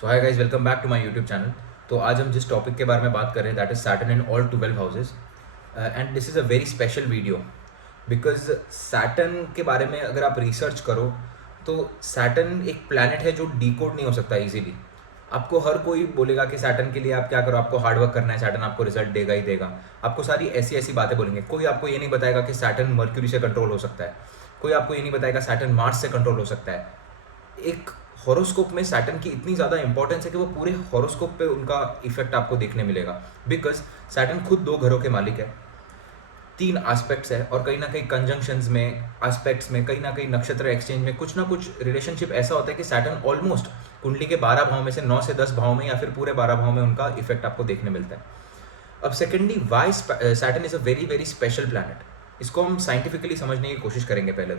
So hi guys, welcome back to my YouTube channel. तो आज हम जिस टॉपिक के बारे में बात कर रहे हैं that is Saturn in all 12 houses and this is a very special video because Saturn के बारे में अगर आप रिसर्च करो तो सैटर्न एक प्लैनेट है जो डीकोड नहीं हो सकता इजीली। आपको हर कोई बोलेगा कि सैटर्न के लिए आप क्या करो, आपको हार्डवर्क करना है, सैटर्न आपको रिजल्ट देगा ही देगा। आपको सारी ऐसी ऐसी बातें बोलेंगे। कोई आपको ये नहीं बताएगा कि सैटर्न मर्क्यूरी से कंट्रोल हो सकता है। कोई आपको ये नहीं बताएगा सैटर्न मार्स से कंट्रोल हो सकता है। एक हॉरोस्कोप में सैटर्न की इतनी ज़्यादा इंपॉर्टेंस है कि वो पूरे हॉरोस्कोप पे उनका इफेक्ट आपको देखने मिलेगा बिकॉज सैटर्न खुद 2 घरों के मालिक है, 3 एस्पेक्ट्स है और कहीं ना कहीं कंजंक्शंस में, एस्पेक्ट्स में, कहीं ना कहीं नक्षत्र एक्सचेंज में कुछ ना कुछ रिलेशनशिप ऐसा होता है कि सैटर्न ऑलमोस्ट कुंडली के 12 भाव में से 9 से 10 भाव में या फिर पूरे 12 भाव में उनका इफेक्ट आपको देखने मिलता है। अब secondly, why Saturn is a very very special planet, इसको हम साइंटिफिकली समझने की कोशिश करेंगे पहले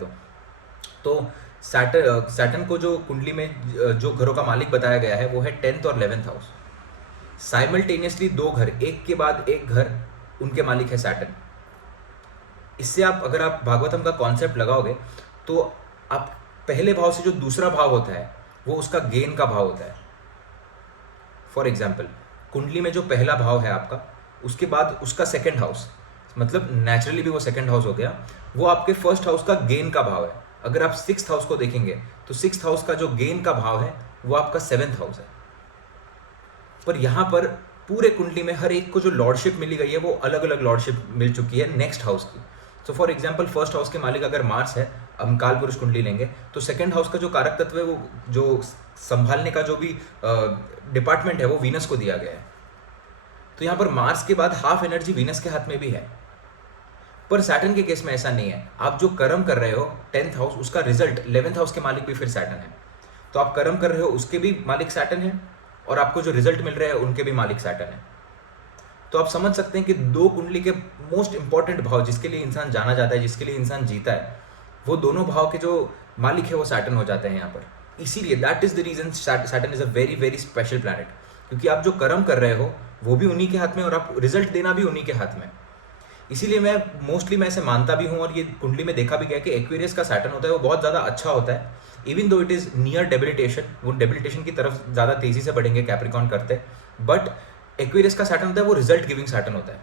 तो सैटर्न को जो कुंडली में जो घरों का मालिक बताया गया है वो है 10th और 11th हाउस। साइमल्टेनियसली 2 घर, एक के बाद एक घर, उनके मालिक है सैटर्न। इससे अगर आप भागवतम का कॉन्सेप्ट लगाओगे तो आप पहले भाव से जो दूसरा भाव होता है वो उसका गेन का भाव होता है। फॉर एग्जाम्पल, कुंडली में जो पहला भाव है आपका, उसके बाद उसका सेकेंड हाउस, मतलब नेचुरली भी वो सेकेंड हाउस हो गया, वो आपके फर्स्ट हाउस का गेन का भाव है। अगर आप 6th हाउस को देखेंगे तो 6th हाउस का जो गेन का भाव है वो आपका 7th हाउस है। पर यहाँ पर पूरे कुंडली में हर एक को जो लॉर्डशिप मिली गई है वो अलग अलग लॉर्डशिप मिल चुकी है नेक्स्ट हाउस की। So for example, first house के मालिक अगर मार्स है, हम काल पुरुष कुंडली लेंगे तो सेकेंड हाउस का जो कारक तत्व है, वो जो संभालने का जो भी डिपार्टमेंट है वो वीनस को दिया गया है। तो यहाँ पर मार्स के बाद हाफ एनर्जी वीनस के हाथ में भी है। पर सैटर्न के केस में ऐसा नहीं है। आप जो कर्म कर रहे हो 10th हाउस, उसका रिजल्ट 11th हाउस के मालिक भी फिर सैटर्न है। तो आप कर्म कर रहे हो उसके भी मालिक सैटर्न है और आपको जो रिजल्ट मिल रहा है उनके भी मालिक सैटर्न है। तो आप समझ सकते हैं कि 2 कुंडली के मोस्ट इंपॉर्टेंट भाव, जिसके लिए इंसान जाना जाता है, जिसके लिए इंसान जीता है, वो दोनों भाव के जो मालिक है वो सैटर्न हो जाते हैं यहाँ पर। इसीलिए that is the reason Saturn is a very very special planet, क्योंकि आप जो कर्म कर रहे हो वो भी उन्हीं के हाथ में और आप रिजल्ट देना भी उन्हीं के हाथ में। इसीलिए मैं ऐसे मानता भी हूँ और ये कुंडली में देखा भी गया कि एक्वेरियस का सैटर्न होता है वो बहुत ज़्यादा अच्छा होता है। Even though it is near debilitation, वो डेबिलिटेशन की तरफ ज़्यादा तेज़ी से बढ़ेंगे कैप्रिकॉन करते, बट एक्वेरियस का सैटर्न होता है वो रिजल्ट गिविंग सैटर्न होता है।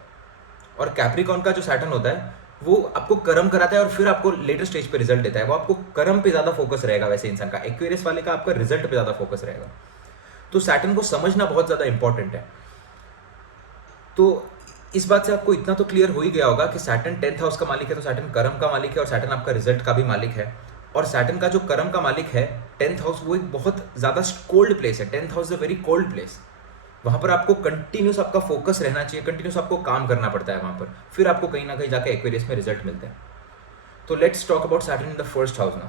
और कैप्रिकॉन का जो सैटर्न होता है वो आपको कर्म कराता है और फिर आपको लेटर स्टेज पे रिजल्ट देता है। वो आपको कर्म पे ज़्यादा फोकस रहेगा वैसे इंसान का, एक्वेरियस वाले का आपका रिजल्ट पे ज़्यादा फोकस रहेगा। तो सैटर्न को समझना बहुत ज़्यादा इंपॉर्टेंट है। तो इस बात से आपको इतना तो क्लियर हो ही गया होगा कि सैटर्न 10th हाउस का मालिक है तो सैटर्न कर्म का मालिक है और सैटर्न आपका रिजल्ट का भी मालिक है। और सैटर्न का जो कर्म का मालिक है 10th हाउस, वो एक बहुत ज़्यादा कोल्ड प्लेस है। 10th house is a very cold place. वहाँ पर आपको कंटिन्यूस आपका फोकस रहना चाहिए, कंटिन्यूस आपको काम करना पड़ता है वहाँ पर, फिर आपको कहीं ना कहीं जाकर एक्वेरियस में रिजल्ट मिलते हैं। तो let's talk about Saturn in the first house now.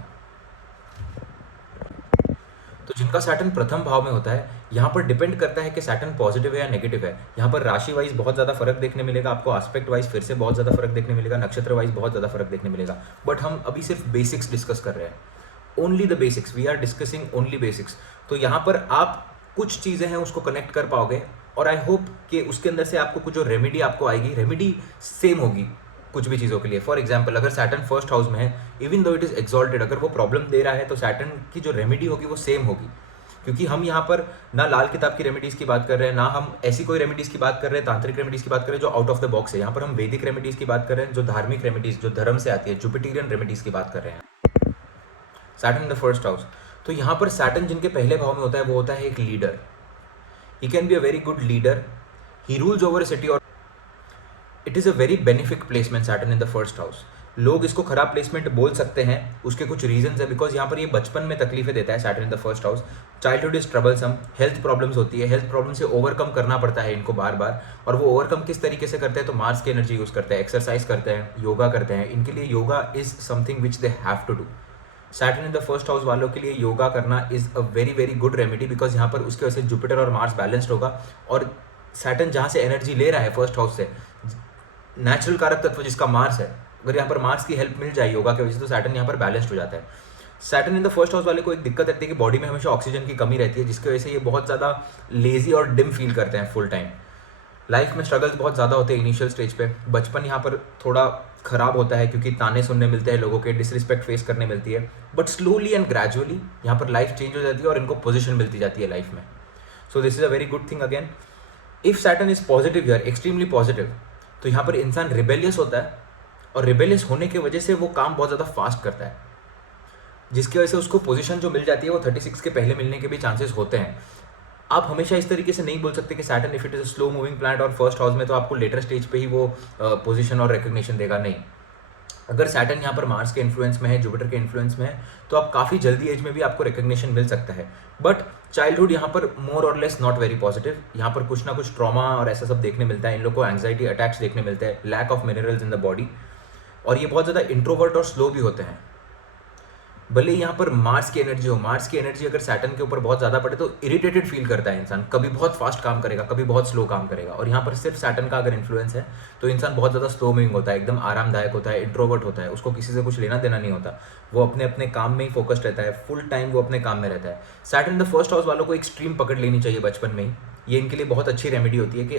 तो जिनका सैटर्न प्रथम भाव में होता है, यहाँ पर डिपेंड करता है कि सैटर्न पॉजिटिव है या नेगेटिव है। यहाँ पर राशि वाइज बहुत ज़्यादा फर्क देखने मिलेगा आपको, एस्पेक्ट वाइज फिर से बहुत ज़्यादा फर्क देखने मिलेगा, नक्षत्र वाइज बहुत ज़्यादा फर्क देखने मिलेगा। बट हम अभी सिर्फ बेसिक्स डिस्कस कर रहे हैं, only the basics, we are discussing only basics. तो यहाँ पर आप कुछ चीज़ें हैं उसको कनेक्ट कर पाओगे और आई होप कि उसके अंदर से आपको कुछ जो रेमेडी आपको आएगी, रेमेडी सेम होगी कुछ भी चीज़ों के लिए। फॉर एग्जाम्पल, अगर सैटर्न फर्स्ट हाउस में है, even though it is exalted, अगर वो प्रॉब्लम दे रहा है तो सैटर्न की जो रेमेडी होगी वो सेम होगी। क्योंकि हम यहाँ पर ना लाल किताब की रेमेडीज़ की बात कर रहे हैं, ना हम ऐसी कोई रेमेडीज़ की बात कर रहे हैं, तांत्रिक रेमेडीज़ की बात कर रहे हैं जो आउट ऑफ द बॉक्स है। यहाँ पर हम वैदिक रेमेडीज़ की बात कर रहे हैं, जो धार्मिक रेमेडीज़, जो धर्म से आती है, जुपिटेरियन रेमेडीज़ की बात कर रहे हैं। Saturn in the first house. तो यहाँ पर सैटर्न जिनके पहले भाव में होता है वो होता है एक leader. He can be a very good leader, he rules over city और it is a very benefic placement Saturn in the first house. लोग इसको खराब प्लेसमेंट बोल सकते हैं, उसके कुछ रीजंस है, बिकॉज यहाँ पर ये बचपन में तकलीफें देता है Saturn in the first house. Childhood is troublesome, health problems होती है, हेल्थ प्रॉब्लम से ओवरकम करना पड़ता है इनको बार बार। और वो ओवरकम किस तरीके से करते हैं, तो मार्स की एनर्जी यूज़ करते हैं, एक्सरसाइज करते हैं, योगा करते हैं। इनके लिए yoga is something which they have to do. Saturn in the first house वालों के लिए योगा करना is a very very good remedy, because यहाँ पर उसकी वजह से जुपिटर और मार्स बैलेंस्ड होगा। और सैटर्न जहाँ से एनर्जी ले रहा है फर्स्ट हाउस से, नेचुरल कारक तत्व जिसका मार्स है, अगर यहाँ पर मार्स की हेल्प मिल जाए योगा की वजह से तो सैटर्न यहाँ पर बैलेंस्ड हो जाता है। Saturn in the first house वाले को एक दिक्कत रहती है कि बॉडी में हमेशा ऑक्सीजन की कमी रहती है, जिसकी वजह से ये बहुत ज़्यादा लेजी और डिम फील करते हैं फुल टाइम। लाइफ में स्ट्रगल्स बहुत ज़्यादा होते हैं इनिशियल स्टेज पे। बचपन यहाँ पर थोड़ा ख़राब होता है क्योंकि ताने सुनने मिलते हैं लोगों के, डिसरिस्पेक्ट फेस करने मिलती है। बट स्लोली एंड ग्रेजुअली यहाँ पर लाइफ चेंज हो जाती है और इनको पोजीशन मिलती जाती है लाइफ में। सो this is a very good thing again. If Saturn is positive here, extremely positive, तो यहाँ पर इंसान रिबेलियस होता है, और रिबेलियस होने की वजह से वो काम बहुत ज़्यादा फास्ट करता है, जिसकी वजह से उसको पोजीशन जो मिल जाती है वो 36 के पहले मिलने के भी चांसेस होते हैं. आप हमेशा इस तरीके से नहीं बोल सकते कि Saturn if it is slow moving planet और फर्स्ट हाउस में तो आपको लेटर स्टेज पे ही वो पोजीशन और रिकग्निशन देगा. नहीं, अगर सैटर्न यहाँ पर मार्स के इन्फ्लुएंस में है, जुपिटर के इन्फ्लुएंस में है, तो आप काफ़ी जल्दी एज में भी आपको रिकग्निशन मिल सकता है. बट चाइल्डहुड यहाँ पर मोर और लेस नॉट वेरी पॉजिटिव. यहाँ पर कुछ ना कुछ ट्रॉमा और ऐसा सब देखने मिलता है. इन लोग को एंग्जाइटी अटैक्स देखने मिलते हैं, lack of minerals in the body, और ये बहुत ज़्यादा इंट्रोवर्ट और स्लो भी होते हैं. भले यहाँ पर मार्स की एनर्जी हो, मार्स की एनर्जी अगर सैटर्न के ऊपर बहुत ज़्यादा पड़े तो इरिटेटेड फील करता है इंसान, कभी बहुत फास्ट काम करेगा, कभी बहुत स्लो काम करेगा. और यहाँ पर सिर्फ सैटर्न का अगर इन्फ्लुएंस है तो इंसान बहुत ज़्यादा स्लो मूविंग होता है, एकदम आरामदायक होता है, इंट्रोवर्ट होता है, उसको किसी से कुछ लेना देना नहीं होता, वो अपने अपने काम में ही फोकस्ड रहता है, फुल टाइम वो अपने काम में रहता है. सैटर्न द फर्स्ट हाउस वालों को एक्सट्रीम पकड़ लेनी चाहिए बचपन में ही. ये इनके लिए बहुत अच्छी रेमेडी होती है कि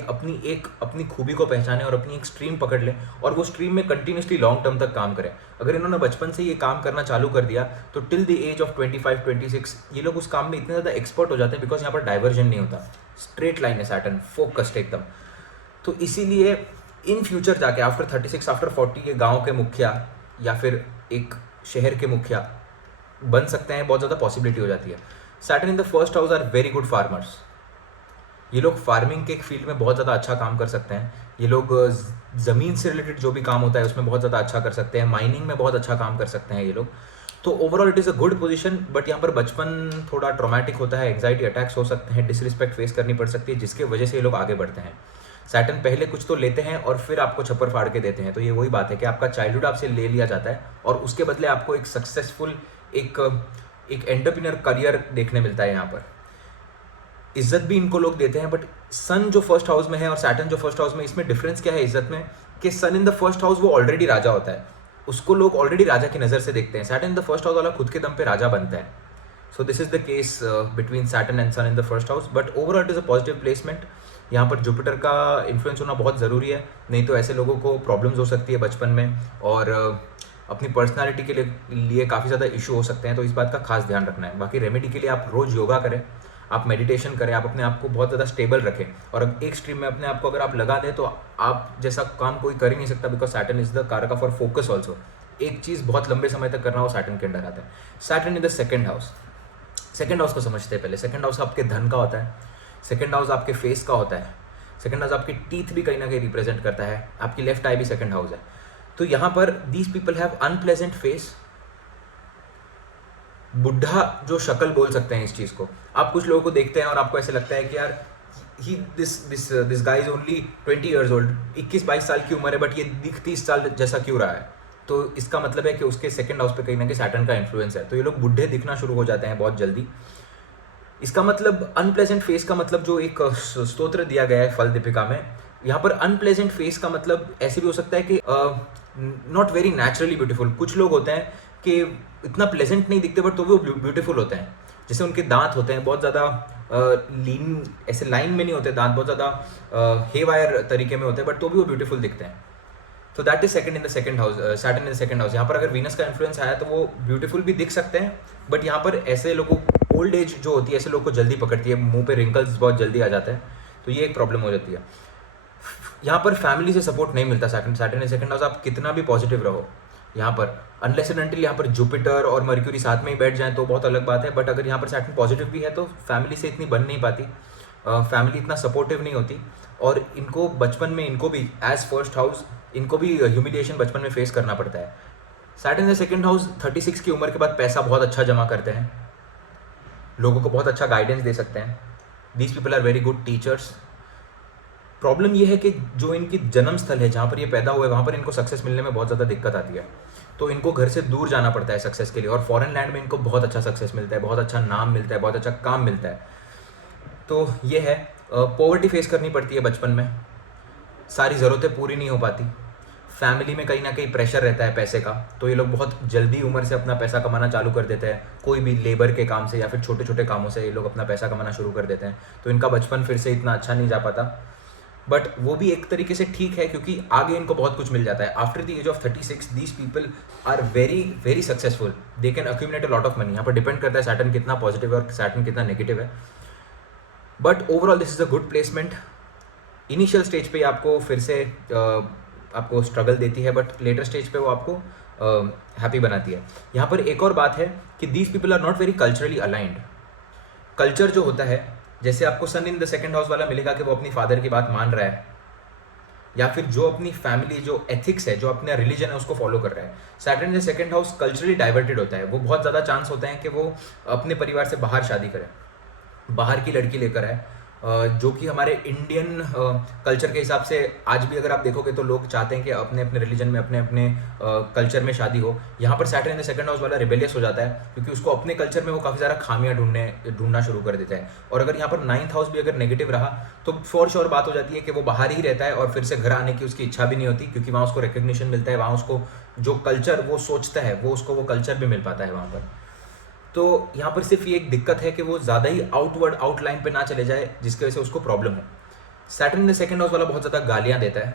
अपनी खूबी को पहचाने और अपनी एक स्ट्रीम पकड़ ले, और वो स्ट्रीम में कंटिन्यूसली लॉन्ग टर्म तक काम करें. अगर इन्होंने बचपन से ये काम करना चालू कर दिया तो टिल द एज ऑफ 25-26 ये लोग उस काम में इतने ज़्यादा एक्सपर्ट हो जाते हैं, बिकॉज यहाँ पर डाइवर्जन नहीं होता, स्ट्रेट लाइन है सैटर्न, फोकस्ड एकदम. तो इसीलिए इन फ्यूचर जाके आफ्टर 36 आफ्टर 40 ये गाँव के मुखिया या फिर एक शहर के मुखिया बन सकते हैं, बहुत ज़्यादा पॉसिबिलिटी हो जाती है. Saturn in the first house are very good farmers. ये लोग फार्मिंग के फील्ड में बहुत ज़्यादा अच्छा काम कर सकते हैं. ये लोग ज़मीन से रिलेटेड जो भी काम होता है उसमें बहुत ज़्यादा अच्छा कर सकते हैं. माइनिंग में बहुत अच्छा काम कर सकते हैं ये लोग. तो overall it is a good position. But यहाँ पर बचपन थोड़ा ट्रॉमेटिक होता है, एंग्जाइटी अटैक्स हो सकते हैं, डिसरिस्पेक्ट फेस करनी पड़ सकती है, जिसकी वजह से ये लोग आगे बढ़ते हैं. सैटर्न पहले कुछ तो लेते हैं और फिर आपको छप्पर फाड़ के देते हैं. तो ये वही बात है कि आपका चाइल्डहुड आपसे ले लिया जाता है और उसके बदले आपको एक सक्सेसफुल एक एंटरप्रेन्योर करियर देखने मिलता है. यहाँ पर इज्जत भी इनको लोग देते हैं. बट सन जो फर्स्ट हाउस में है और सैटर्न जो फर्स्ट हाउस में, इसमें डिफरेंस क्या है इज्जत में, कि सन इन द फर्स्ट हाउस वो ऑलरेडी राजा होता है, उसको लोग ऑलरेडी राजा की नज़र से देखते हैं. Saturn in the first house वाला खुद के दम पे राजा बनता है. So this is the case between Saturn and Sun in the first house. But overall it is a positive placement. यहाँ पर जुपिटर का इन्फ्लुएंस होना बहुत ज़रूरी है, नहीं तो ऐसे लोगों को प्रॉब्लम्स हो सकती है बचपन में, और अपनी पर्सनालिटी के लिए काफ़ी ज़्यादा इशू हो सकते हैं. तो इस बात का खास ध्यान रखना है. बाकी रेमेडी के लिए आप रोज़ योगा करें, आप मेडिटेशन करें, आप अपने आप को बहुत ज़्यादा स्टेबल रखें. और एक स्ट्रीम में अपने आप को अगर आप लगा दें तो आप जैसा काम कोई कर ही नहीं सकता, बिकॉज सैटर्न इज द कारक फॉर फोकस ऑल्सो. एक चीज़ बहुत लंबे समय तक करना वो सैटर्न के अंडर आता है. Saturn in the second house. Second house को समझते हैं पहले. सेकंड हाउस आपके धन का होता है, सेकंड हाउस आपके फेस का होता है, सेकंड हाउस आपकी टीथ भी कहीं ना कहीं रिप्रेजेंट करता है, आपकी लेफ्ट आई भी सेकंड हाउस है. तो यहाँ पर these people have unpleasant face. बुढ़ा जो शक्ल बोल सकते हैं इस चीज़ को. आप कुछ लोगों को देखते हैं और आपको ऐसे लगता है कि यार this guy is only 20 years old, 21-22 साल की उम्र है, बट ये दिख 30 साल जैसा क्यों रहा है. तो इसका मतलब है कि उसके सेकंड हाउस पे कहीं ना कहीं सैटर्न का इन्फ्लुएंस है. तो ये लोग बुढ़े दिखना शुरू हो जाते हैं बहुत जल्दी. इसका मतलब अनप्लेजेंट फेस का मतलब जो एक स्तोत्र दिया गया है फल दीपिका में, यहाँ पर अनप्लेजेंट फेस का मतलब ऐसे भी हो सकता है कि नॉट वेरी नेचुरली ब्यूटीफुल. कुछ लोग होते हैं कि इतना प्लेजेंट नहीं दिखते बट तो भी वो ब्यूटीफुल होते हैं. जैसे उनके दांत होते हैं बहुत ज़्यादा लीन, ऐसे लाइन में नहीं होते दांत, बहुत ज़्यादा हे वायर तरीके में होते हैं, बट तो भी वो ब्यूटीफुल दिखते हैं. तो that is second in the second house, Saturn in the second house. यहाँ पर अगर वीनस का इन्फ्लुएंस आया तो वो ब्यूटीफुल भी दिख सकते हैं. बट यहाँ पर ऐसे लोगों को ओल्ड एज जो होती है ऐसे लोगों को जल्दी पकड़ती है, मुंह पे रिंकल्स बहुत जल्दी आ जाते हैं. तो ये एक प्रॉब्लम हो जाती है. यहाँ पर फैमिली से सपोर्ट नहीं मिलता. सैटर्न इन सेकंड हाउस आप कितना भी पॉजिटिव रहो, यहाँ पर अनलेस एंड अनटिल यहाँ पर जुपिटर और मर्क्यूरी साथ में ही बैठ जाएं तो बहुत अलग बात है. बट अगर यहाँ पर सैटर्न पॉजिटिव भी है तो फैमिली से इतनी बन नहीं पाती, फैमिली इतना सपोर्टिव नहीं होती. और इनको बचपन में, इनको भी एज फर्स्ट हाउस, इनको भी ह्यूमिलिएशन बचपन में फेस करना पड़ता है. Saturn in the second house 36 की उम्र के बाद पैसा बहुत अच्छा जमा करते हैं, लोगों को बहुत अच्छा गाइडेंस दे सकते हैं. These people are very good teachers. Problem ये है कि जो इनकी जन्म स्थल है जहाँ पर ये पैदा हुए वहाँ पर इनको सक्सेस मिलने में बहुत ज़्यादा दिक्कत आती है. तो इनको घर से दूर जाना पड़ता है सक्सेस के लिए. और फॉरेन लैंड में इनको बहुत अच्छा सक्सेस मिलता है, बहुत अच्छा नाम मिलता है, बहुत अच्छा काम मिलता है. तो ये है, पॉवर्टी फेस करनी पड़ती है बचपन में, सारी ज़रूरतें पूरी नहीं हो पाती. फैमिली में कहीं ना कहीं प्रेशर रहता है पैसे का, तो ये लोग बहुत जल्दी उम्र से अपना पैसा कमाना चालू कर देते हैं. कोई भी लेबर के काम से या फिर छोटे छोटे कामों से ये लोग अपना पैसा कमाना शुरू कर देते हैं. तो इनका बचपन फिर से इतना अच्छा नहीं जा पाता. बट वो भी एक तरीके से ठीक है क्योंकि आगे इनको बहुत कुछ मिल जाता है. After the age of 36 these people are very very successful. They can accumulate a lot of money. यहाँ पर डिपेंड करता है सैटर्न कितना पॉजिटिव है और सैटर्न कितना नेगेटिव है. But overall this is a good placement. Initial stage पे आपको फिर से आपको स्ट्रगल देती है, बट लेटर स्टेज पे वो आपको हैप्पी बनाती है। यहाँ पर एक और बात है कि these people are not very culturally aligned. Culture जो होता है, जैसे आपको sun in the second house वाला मिलेगा कि वो अपनी फादर की बात मान रहा है, या फिर जो अपनी फैमिली, जो एथिक्स है, जो अपना रिलीजन है उसको फॉलो कर रहा है। Saturn in the second house culturally diverted होता है। वो बहुत ज़्यादा चांस होता है कि वो अपने परिवार से बाहर शादी करे, बाहर की लड़की लेकर आए, जो कि हमारे इंडियन कल्चर के हिसाब से आज भी अगर आप देखोगे तो लोग चाहते हैं कि अपने अपने रिलीजन में, अपने अपने कल्चर में शादी हो। यहाँ पर Saturn in the second house वाला रिबेलियस हो जाता है, क्योंकि उसको अपने कल्चर में वो काफ़ी सारा खामियां ढूंढना शुरू कर देता है। और अगर यहाँ पर 9th हाउस भी अगर नेगेटिव रहा तो फॉर श्योर बात हो जाती है कि वो बाहर ही रहता है और फिर से घर आने की उसकी इच्छा भी नहीं होती, क्योंकि वहाँ उसको रिकग्निशन मिलता है, वहाँ उसको जो कल्चर वो सोचता है वो उसको वो कल्चर भी मिल पाता है वहाँ पर। तो यहाँ पर सिर्फ ये एक दिक्कत है कि वो ज़्यादा ही आउटलाइन पे ना चले जाए, जिसकी वजह से उसको प्रॉब्लम हो। Saturn in the second house वाला बहुत ज़्यादा गालियाँ देता है,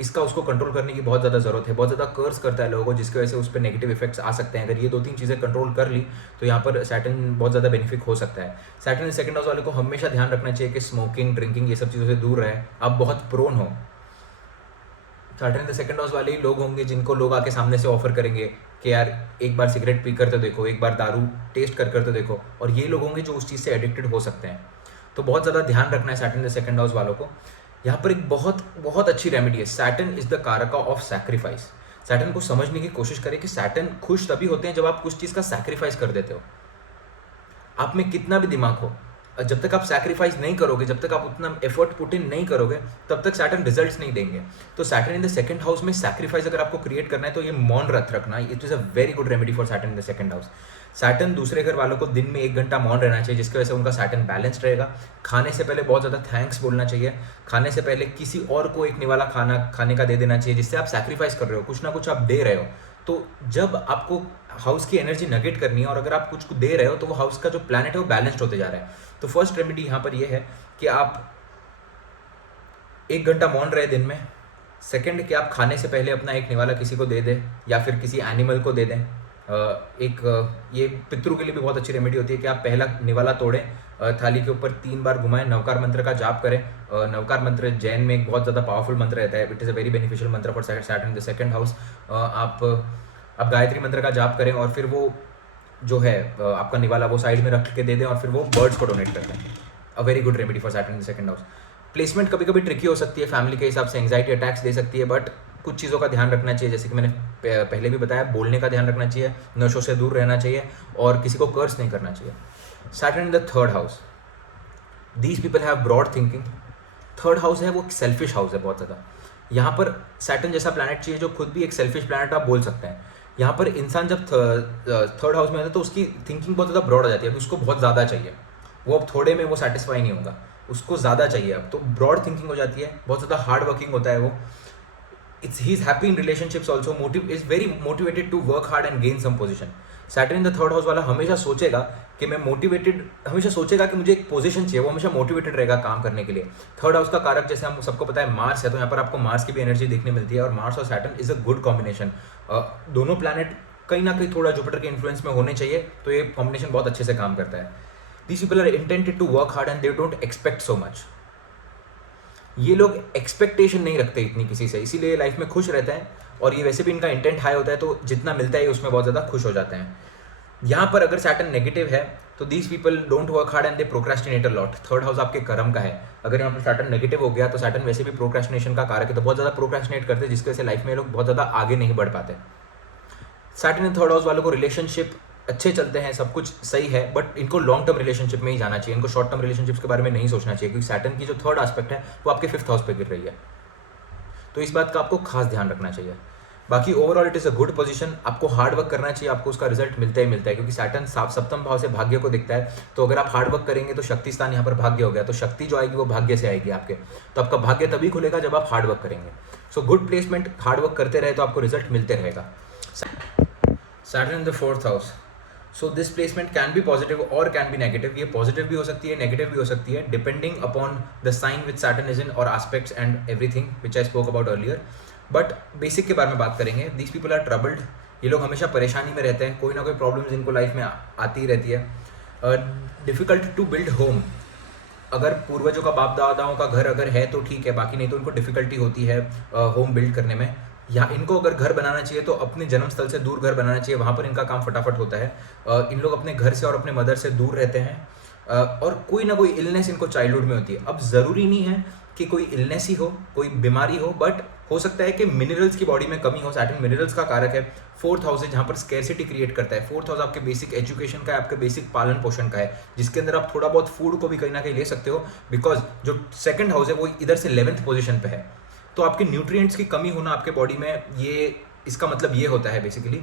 इसका उसको कंट्रोल करने की बहुत ज़्यादा ज़रूरत है। बहुत ज़्यादा कर्स करता है लोगों को, जिसकी वजह से उस पर नेगेटिव इफेक्ट्स आ सकते हैं। अगर ये 2-3 चीज़ें कंट्रोल कर ली तो यहाँ पर सैटर्न बहुत ज़्यादा बेनिफिट हो सकता है। सैटर्न इन सेकंड हाउस वाले को हमेशा ध्यान रखना चाहिए कि स्मोकिंग, ड्रिंकिंग, ये सब चीज़ों से दूर रहे। आप बहुत प्रोन हो। Saturn in the second house वाले ही लोग होंगे जिनको लोग आके सामने से ऑफर करेंगे कि यार एक बार सिगरेट पी कर तो देखो, एक बार दारू टेस्ट कर तो देखो, और ये लोग होंगे जो उस चीज़ से एडिक्टेड हो सकते हैं। तो बहुत ज़्यादा ध्यान रखना है Saturn in the second house वालों को। यहाँ पर एक बहुत बहुत अच्छी रेमेडी है। सैटर्न इज द कारका ऑफ सैक्रिफाइस। सैटर्न को समझने की कोशिश करें कि सैटर्न खुश तभी होते हैं जब आप कुछ चीज़ का सैक्रिफाइस कर देते हो। आप में कितना भी दिमाग हो, जब तक आप सैक्रिफाइस नहीं करोगे, जब तक आप उतना एफर्ट पुट इन नहीं करोगे, तब तक सैटर्न रिजल्ट्स नहीं देंगे। तो Saturn in the second house में सैक्रिफाइस अगर आपको क्रिएट करना है तो ये मौन व्रत रखना, it is a very good remedy for Saturn in the second house. Saturn दूसरे घर वालों को दिन में 1 घंटा मौन रहना चाहिए, जिसकी वजह से उनका सैटर्न बैलेंस्ड रहेगा। खाने से पहले बहुत ज़्यादा थैंक्स बोलना चाहिए। खाने से पहले किसी और को एक निवाला खाना खाने का दे देना चाहिए, जिससे आप सैक्रिफाइस कर रहे हो, कुछ ना कुछ आप दे रहे हो। तो जब आपको हाउस की एनर्जी नगेट करनी है और अगर आप कुछ दे रहे हो तो वो हाउस का जो प्लैनेट है वो बैलेंस्ड होते जा रहा है। तो फर्स्ट रेमेडी यहाँ पर ये है कि आप 1 घंटा मौन रहे दिन में। सेकंड कि आप खाने से पहले अपना एक निवाला किसी को दे दें या फिर किसी एनिमल को दे दें। ये पितरों के लिए भी बहुत अच्छी रेमेडी होती है कि आप पहला निवाला तोड़ें, थाली के ऊपर 3 बार घुमाएं, नवकार मंत्र का जाप करें। नवकार मंत्र जैन में एक बहुत ज़्यादा पावरफुल मंत्र रहता है। It is a very beneficial mantra for Saturn in the second house. आप गायत्री मंत्र का जाप करें और फिर वो जो है आपका निवाला वो साइड में रख के दे दें और फिर वो बर्ड्स को डोनेट कर दें। अ very good remedy for Saturn in the second house. Placement कभी कभी ट्रिकी हो सकती है, फैमिली के हिसाब से एंग्जाइटी अटैक्स दे सकती है, बट कुछ चीज़ों का ध्यान रखना चाहिए। जैसे कि मैंने पहले भी बताया, बोलने का ध्यान रखना चाहिए, नशों से दूर रहना चाहिए और किसी को कर्स नहीं करना चाहिए। Saturn in the third house, these people have broad thinking. Third house है वो सेल्फिश हाउस है बहुत ज़्यादा। यहाँ पर सैटर्न जैसा प्लैनेट चाहिए जो खुद भी एक सेल्फिश प्लैनेट आप बोल सकते हैं। यहाँ पर इंसान जब थर्ड हाउस में आता है तो उसकी थिंकिंग बहुत ज़्यादा ब्रॉड हो जाती है। उसको बहुत ज़्यादा चाहिए, वो अब थोड़े में वो सेटिस्फाई नहीं होगा, उसको ज़्यादा चाहिए। अब तो ब्रॉड थिंकिंग हो जाती है, बहुत ज़्यादा हार्ड वर्किंग होता है वो। He is happy in relationships also, is very motivated to work hard and gain some position. Saturn in the third house वाला हमेशा सोचेगा कि मैं मोटिवेटेड, हमेशा सोचेगा कि मुझे एक पोजीशन चाहिए, वो हमेशा मोटिवेटेड रहेगा काम करने के लिए। थर्ड हाउस का कारक जैसे हम सबको पता है मार्स है, तो यहाँ पर आपको मार्स की भी एनर्जी देखने मिलती है और मार्स और Saturn is a good combination. दोनों प्लैनेट कहीं ना कहीं थोड़ा जुपिटर के इन्फ्लुएंस में होने चाहिए, तो ये कॉम्बिनेशन बहुत अच्छे से काम करता है। These people are intended to work hard and they don't expect so much. ये लोग एक्सपेक्टेशन नहीं रखते इतनी किसी से, इसीलिए लाइफ में खुश रहते हैं और ये वैसे भी इनका इंटेंट हाई होता है, तो जितना मिलता है उसमें बहुत ज़्यादा खुश हो जाते हैं। यहाँ पर अगर सैटर्न नेगेटिव है तो these people don't work hard and they procrastinate a lot. Third house आपके कर्म का है, अगर यहाँ पर सैटर्न नेगेटिव हो गया तो सैटर्न वैसे भी प्रोक्रेस्टिनेशन का कारक है, तो बहुत ज़्यादा प्रोक्रेस्टिनेट करते हैं, जिसकी वजह से लाइफ में लोग बहुत ज़्यादा आगे नहीं बढ़ पाते। सैटर्न इन थर्ड हाउस वालों को रिलेशनशिप अच्छे चलते हैं, सब कुछ सही है, बट इनको लॉन्ग टर्म रिलेशनशिप में ही जाना चाहिए, इनको शॉर्ट टर्म रिलेशनशिप्स के बारे में नहीं सोचना चाहिए, क्योंकि सैटर्न की जो थर्ड एस्पेक्ट है वो आपके 5th हाउस पे गिर रही है। तो इस बात का आपको खास ध्यान रखना चाहिए। बाकी overall it is a good position. आपको हार्ड वर्क करना चाहिए, आपको उसका रिजल्ट मिलता ही मिलता है, क्योंकि सैटर्न सप्तम भाव से भाग्य को दिखता है। तो अगर आप हार्ड वर्क करेंगे तो शक्ति स्थान यहाँ पर भाग्य हो गया, तो शक्ति जो आएगी वो भाग्य से आएगी आपके। तो आपका भाग्य तभी खुलेगा जब आप हार्ड वर्क करेंगे। So good placement, hard work करते रहे तो आपको रिजल्ट मिलते रहेगा। Saturn in the 4th house, so this placement can be positive और कैन बी नेगेटिव। ये पॉजिटिव भी हो सकती है, नेगेटिव भी हो सकती है, depending upon the sign with Saturn is in और aspects and everything which I spoke about earlier. But basic के बारे में बात करेंगे। दीज पीपल आर ट्रबल्ड, ये लोग हमेशा परेशानी में रहते हैं, कोई ना कोई प्रॉब्लम्स इनको लाइफ में आती रहती है। डिफ़िकल्ट टू बिल्ड होम, अगर पूर्वजों का बाप दादाओं का घर अगर है तो ठीक है, बाकी नहीं तो उनको डिफिकल्टी होती है होम बिल्ड करने में। या इनको अगर घर बनाना चाहिए तो अपने जन्म स्थल से दूर घर बनाना चाहिए, वहाँ पर इनका काम फटाफट होता है। इन लोग अपने घर से और अपने मदर से दूर रहते हैं, और कोई ना कोई इलनेस इनको चाइल्डहुड में होती है। अब ज़रूरी नहीं है कि कोई इलनेस ही हो, कोई बीमारी हो, बट हो सकता है कि मिनरल्स की बॉडी में कमी हो। सैटर्न मिनरल्स का कारक है। 4th हाउस है जहाँ पर स्कैरसिटी क्रिएट करता है। 4th हाउस आपके बेसिक एजुकेशन का है, आपके बेसिक पालन पोषण का है, जिसके अंदर आप थोड़ा बहुत फूड को भी कहीं ना कहीं ले सकते हो, बिकॉज जो 2nd हाउस है वो इधर से 11th पोजिशन पे है। तो आपके न्यूट्रिएंट्स की कमी होना आपके बॉडी में, ये इसका मतलब ये होता है basically.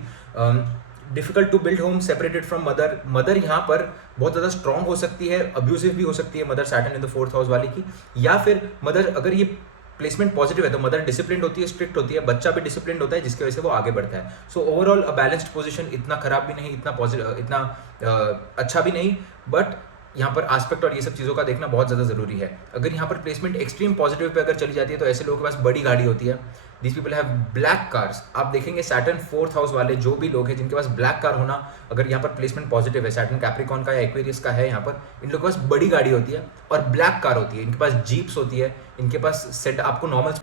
Difficult to build home separated from mother. Mother यहाँ पर बहुत ज़्यादा स्ट्रॉन्ग हो सकती है, अब्यूसिव भी हो सकती है mother Saturn in the 4th house वाली की। या फिर मदर, अगर ये प्लेसमेंट पॉजिटिव है तो मदर डिसिप्लिन होती है, स्ट्रिक्ट होती है, बच्चा भी डिसिप्लिन होता है, जिसकी वजह से वो आगे बढ़ता है। So overall a balanced position, इतना खराब भी नहीं, इतना पॉजिटिव, इतना अच्छा भी नहीं, बट यहाँ पर एस्पेक्ट और ये सब चीज़ों का देखना बहुत ज़्यादा ज़रूरी है। अगर यहाँ पर प्लेसमेंट एक्सट्रीम पॉजिटिव पे अगर चली जाती है तो ऐसे लोगों के पास बड़ी गाड़ी होती है। These people have black cars. आप देखेंगे सैटर्न 4th हाउस वाले जो भी लोग हैं जिनके पास ब्लैक कार होना, अगर यहाँ पर प्लेसमेंट पॉजिटिव है, सैटर्न कैप्रिकॉन का या एक्वेरियस का है, यहाँ पर इन लोगों के पास बड़ी गाड़ी होती है और ब्लैक कार होती है, इनके पास जीप्स होती है, इनके पास सेट आपको normal.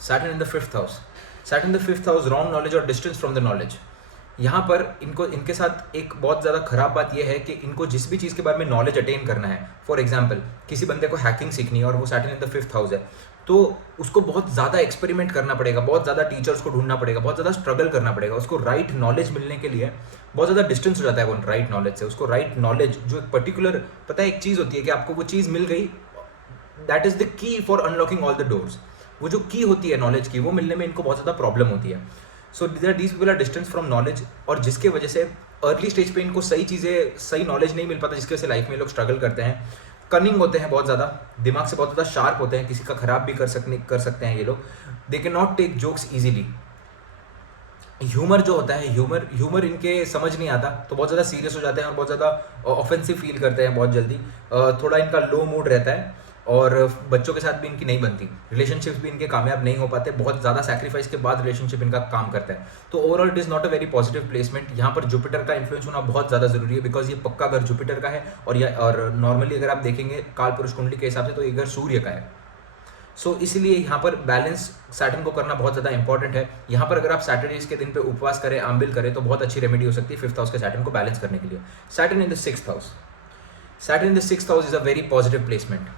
Saturn in the 5th house. Saturn in the 5th house, wrong knowledge और डिस्टेंस फ्रॉम द नॉलेज। यहाँ पर इनको, इनके साथ एक बहुत ज़्यादा खराब बात यह है कि इनको जिस भी चीज़ के बारे में नॉलेज अटेन करना है, फॉर एग्जांपल किसी बंदे को हैकिंग सीखनी है और वो Saturn in the 5th house है, तो उसको बहुत ज़्यादा एक्सपेरिमेंट करना पड़ेगा, बहुत ज़्यादा टीचर्स को ढूंढना पड़ेगा, बहुत ज़्यादा स्ट्रगल करना पड़ेगा, उसको राइट नॉलेज मिलने के लिए बहुत ज़्यादा डिस्टेंस हो जाता है वो राइट नॉलेज से। उसको राइट नॉलेज जो एक पर्टिकुलर, पता है एक चीज़ होती है कि आपको वो चीज़ मिल गई, that is the key for unlocking all the doors. वो जो की होती है नॉलेज की, वो मिलने में इनको बहुत ज़्यादा प्रॉब्लम होती है। So these people are distance from knowledge, और जिसके वजह से अर्ली स्टेज पे इनको सही चीज़ें, सही नॉलेज नहीं मिल पाता, जिसकी वजह से लाइफ में लोग स्ट्रगल करते हैं। कनिंग होते हैं बहुत ज़्यादा, दिमाग से बहुत ज़्यादा शार्प होते हैं, किसी का खराब भी कर सकते हैं ये लोग। They can not take jokes easily. Humour जो होता है, ह्यूमर इनके समझ नहीं आता, तो बहुत ज़्यादा सीरियस हो जाते हैं और बहुत ज़्यादा ऑफेंसिव फील करते हैं बहुत जल्दी। थोड़ा इनका लो मूड रहता है, और बच्चों के साथ भी इनकी नहीं बनती, रिलेशनशिप्स भी इनके कामयाब नहीं हो पाते, बहुत ज़्यादा सैक्रिफाइस के बाद रिलेशनशिप इनका काम करता है। तो overall it is not a very positive placement. यहाँ पर जुपिटर का इन्फ्लुएंस होना बहुत ज़्यादा जरूरी है, बिकॉज ये पक्का घर जुपिटर का है, और नॉर्मली अगर आप देखेंगे काल पुरुष कुंडली के हिसाब से तो ये घर सूर्य का है। सो इसलिए यहाँ पर बैलेंस सैटर्न को करना बहुत ज़्यादा इंपॉर्टेंट है। यहाँ पर अगर आप सैटरडेज के दिन पे उपवास करें, आंबिल करें, तो बहुत अच्छी रेमेडी हो सकती है 5th हाउस के सैटर्न को बैलेंस करने के लिए। Saturn in the 6th house. Saturn in the 6th house is a very positive placement.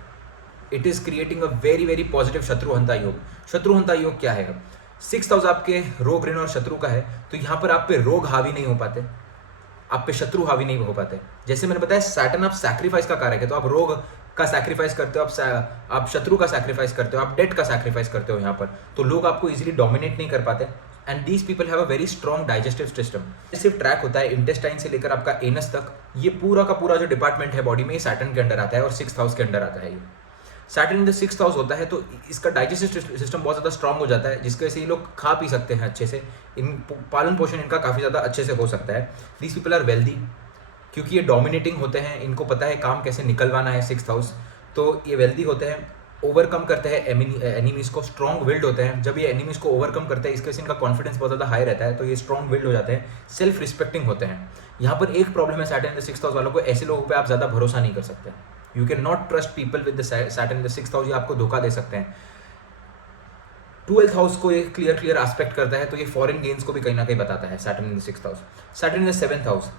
It is creating a very very positive shatruhanta yoga. शत्रुहंता योग क्या है? 6th हाउस आपके रोग, ऋण और शत्रु का है, तो यहाँ पर आप पे रोग हावी नहीं हो पाते, आप पे शत्रु हावी नहीं हो पाते। जैसे मैंने बताया सैटर्न आप सैक्रिफाइस का कारक है, तो आप रोग का सैक्रिफाइस करते हो, आप शत्रु का सैक्रिफाइस करते हो, आप डेट का सैक्रिफाइस करते हो यहाँ पर, तो लोग आपको इजीली डोमिनेट नहीं कर पाते। And these people have a very strong digestive system. सिर्फ ट्रैक होता है इंटेस्टाइन से लेकर आपका एनस तक, ये पूरा का पूरा जो डिपार्टमेंट है बॉडी में, ये सैटर्न के अंडर आता है और 6th हाउस के अंडर आता है। ये Saturn in the 6th house होता है, तो इसका डाइजेस्टिव सिस्टम बहुत ज़्यादा स्ट्रांग हो जाता है, जिसकी वजह से ये लोग खा पी सकते हैं अच्छे से, इन पालन पोषण इनका काफ़ी ज़्यादा अच्छे से हो सकता है। दीज पीपल आर वेल्दी, क्योंकि ये डोमिनेटिंग होते हैं, इनको पता है काम कैसे निकलवाना है 6th हाउस, तो ये वेल्दी होते हैं। ओवरकम करते हैं एनिमीज़ को, स्ट्रॉन्ग विल्ड होते हैं। जब ये एनिमीज़ को ओवरकम करते हैं, इसके वजह से इनका कॉन्फिडेंस बहुत ज़्यादा हाई रहता है, तो ये स्ट्रॉन्ग विल्ड हो जाते हैं, सेल्फ रिस्पेक्टिंग होते हैं। यहाँ पर एक प्रॉब्लम है Saturn in the 6th house वालों को, ऐसे लोगों पर आप ज़्यादा भरोसा नहीं कर सकते। You can not trust people with the Saturn in the 6th house, ये आपको धोखा दे सकते हैं। 12th हाउस को ये क्लियर एस्पेक्ट करता है, तो ये फॉरेन गेन्स को भी कहीं ना कहीं बताता है Saturn in the 6th house. Saturn in the 7th house,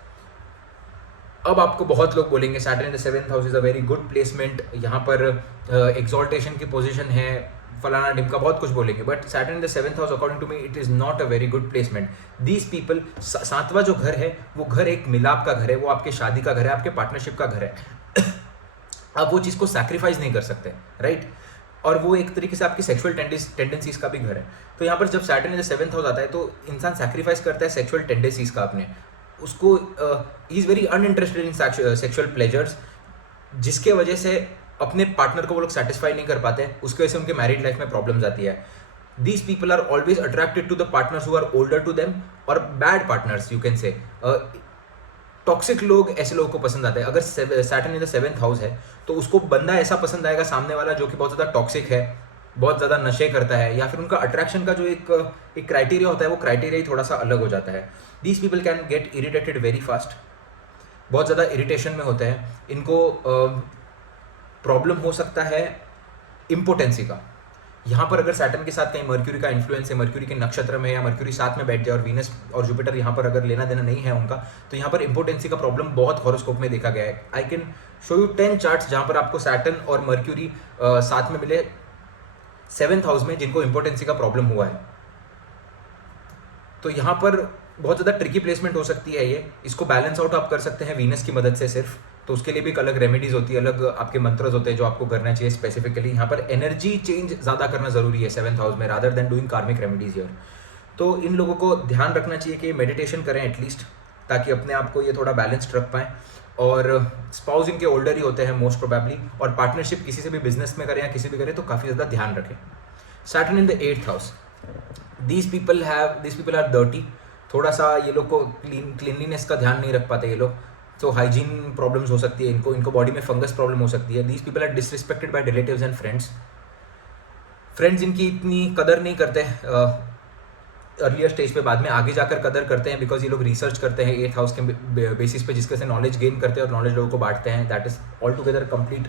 अब आपको बहुत लोग बोलेंगे Saturn in the 7th house is a very good placement, यहाँ पर एक्सॉल्टेशन की पोजीशन है, फलाना ढिमका, बहुत कुछ बोलेंगे, but Saturn in the 7th house according to me it is not a very good placement. These people, 7वां जो घर है वो घर एक मिलाप का घर है, वो आपके शादी का घर है, आपके पार्टनरशिप का घर है। आप वो चीज़ को सैक्रिफाइस नहीं कर सकते, राइट? और वो एक तरीके से आपकी सेक्सुअल टेंडेंसीज का भी घर है। तो यहाँ पर जब Saturn in the 7th house आता है, तो इंसान सैक्रिफाइस करता है सेक्सुअल टेंडेंसीज का अपने, उसको he is very uninterested in sexual pleasures, जिसके वजह से अपने पार्टनर को वो लोग सेटिस्फाई नहीं कर पाते हैं, उसकी वजह से उनके मैरिड लाइफ में प्रॉब्लम्स आती है। These people are always attracted to the partners who are older to them, और bad partners, you can say toxic लोग, ऐसे लोगों को पसंद आते हैं। अगर Saturn in the 7th house है, तो उसको बंदा ऐसा पसंद आएगा सामने वाला जो कि बहुत ज़्यादा टॉक्सिक है, बहुत ज़्यादा नशे करता है, या फिर उनका अट्रैक्शन का जो एक क्राइटेरिया होता है, वो क्राइटेरिया ही थोड़ा सा अलग हो जाता है। These people can get irritated very fast, बहुत ज़्यादा इरिटेशन में होते हैं, इनको प्रॉब्लम हो सकता है इम्पोर्टेंसी का। यहाँ पर अगर सैटर्न के साथ कहीं मर्क्यूरी का इन्फ्लुएंस है, मर्क्यूरी के नक्षत्र में, या मर्क्यूरी साथ में बैठ जाए और वीनस और जुपिटर यहाँ पर अगर लेना देना नहीं है उनका, तो यहाँ पर इम्पोर्टेंसी का प्रॉब्लम बहुत हॉरोस्कोप में देखा गया है। I can show you 10 charts जहाँ पर आपको सैटर्न और मर्क्यूरी साथ में मिले 7th हाउस में, जिनको इम्पोर्टेंसी का प्रॉब्लम हुआ है। तो यहाँ पर बहुत ज़्यादा ट्रिकी प्लेसमेंट हो सकती है ये। इसको बैलेंस आउट आप कर सकते हैं वीनस की मदद से सिर्फ, तो उसके लिए भी एक अलग रेमेडीज होती है, अलग आपके मंत्रज होते हैं जो आपको करना चाहिए स्पेसिफिकली। यहाँ पर एनर्जी चेंज ज़्यादा करना जरूरी है 7th हाउस में, रादर देन डूइंग कार्मिक रेमेडीज हियर। तो इन लोगों को ध्यान रखना चाहिए कि मेडिटेशन करें एटलीस्ट, ताकि अपने आप को ये थोड़ा बैलेंस्ड रख पाएँ। और स्पाउस इनके ओल्डर ही होते हैं मोस्ट प्रोबेबली, और पार्टनरशिप किसी से भी बिजनेस में करें या किसी भी करें तो काफ़ी ज़्यादा ध्यान रखें। Saturn in the 8th house, these people are dirty. थोड़ा सा ये लोग को क्लीनलीनेस का ध्यान नहीं रख पाते ये लोग, तो हाइजीन प्रॉब्लम्स हो सकती है इनको बॉडी में फंगस प्रॉब्लम हो सकती है। These people are disrespected by relatives and friends इनकी इतनी कदर नहीं करते अर्लियर स्टेज पे, बाद में आगे जाकर कदर करते हैं, बिकॉज ये लोग रिसर्च करते हैं 8th हाउस के बेसिस पे, जिसके से नॉलेज गेन करते हैं और नॉलेज लोगों को बांटते हैं। That is all together complete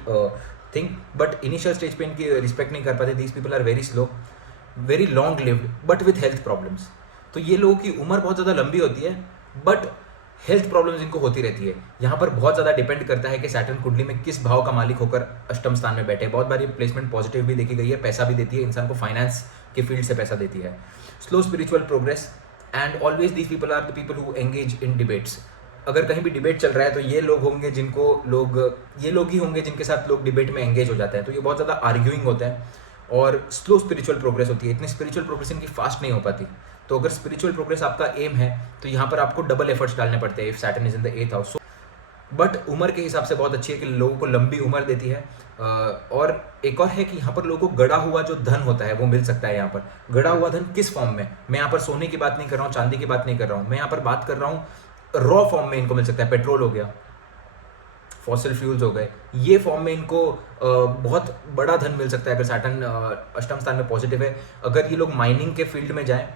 thing, but initial stage पे इनकी रिस्पेक्ट नहीं कर पाते। These people are very slow, very long lived, but with health problems. तो ये लोगों की उम्र बहुत ज़्यादा लंबी होती है, बट हेल्थ प्रॉब्लम्स इनको होती रहती है। यहाँ पर बहुत ज़्यादा डिपेंड करता है कि सैटर्न कुंडली में किस भाव का मालिक होकर अष्टम स्थान में बैठे। बहुत बार ये प्लेसमेंट पॉजिटिव भी देखी गई है, पैसा भी देती है इंसान को, फाइनेंस के फील्ड से पैसा देती है। Slow spiritual progress, and always these people are the people who engage in debates. अगर कहीं भी डिबेट चल रहा है तो ये लोग होंगे ये लोग ही होंगे जिनके साथ लोग डिबेट में एंगेज हो जाते हैं। तो ये बहुत ज़्यादा आर्ग्यूइंग होता है और स्लो स्पिरिचुअल प्रोग्रेस होती है। इतनी स्पिरिचुअल प्रोग्रेस इनकी फास्ट नहीं हो पाती। तो अगर स्पिरिचुअल प्रोग्रेस आपका एम है तो यहाँ पर आपको डबल एफर्ट्स डालने पड़ते हैं if Saturn is in the 8th house. But उम्र के हिसाब से बहुत अच्छी है कि लोगों को लंबी उम्र देती है। और एक और है कि यहाँ पर लोगों को गड़ा हुआ जो धन होता है वो मिल सकता है। यहाँ पर गड़ा हुआ धन किस फॉर्म में, मैं यहाँ पर सोने की बात नहीं कर रहा हूँ, चांदी की बात नहीं कर रहा हूँ, मैं यहाँ पर बात कर रहा हूँ रॉ फॉर्म में इनको मिल सकता है। पेट्रोल हो गया, फॉसिल फ्यूल्स हो गए, ये फॉर्म में इनको बहुत बड़ा धन मिल सकता है अगर सैटर्न अष्टम स्थान में पॉजिटिव है। अगर ये लोग माइनिंग के फील्ड में जाएं